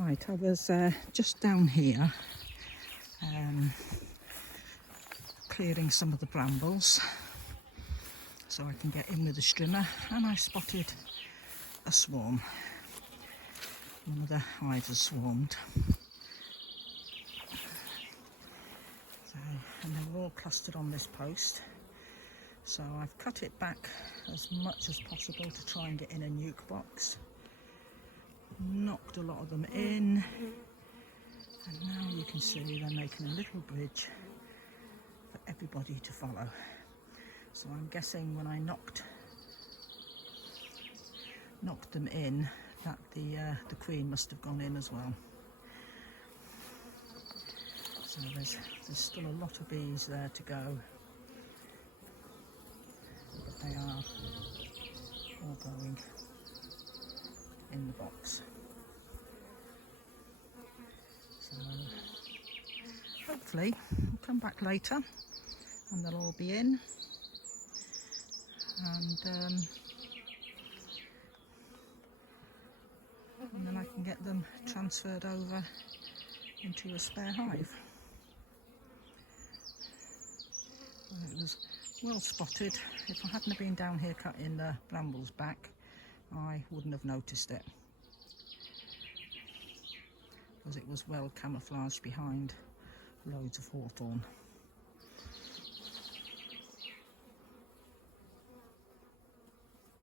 Right, I was just down here clearing some of the brambles so I can get in with the strimmer, and I spotted a swarm. One of the hives has swarmed. And they were all clustered on this post. So I've cut it back as much as possible to try and get in a nuke box. Knocked a lot of them in, and now you can see they're making a little bridge for everybody to follow. So I'm guessing when I knocked them in, that the queen must have gone in as well. So there's still a lot of bees there to go, but they are all going in the box. So hopefully I'll come back later and they'll all be in, and then I can get them transferred over into a spare hive. It was well spotted. If I hadn't been down here cutting the brambles back, I wouldn't have noticed it, because it was well camouflaged behind loads of hawthorn.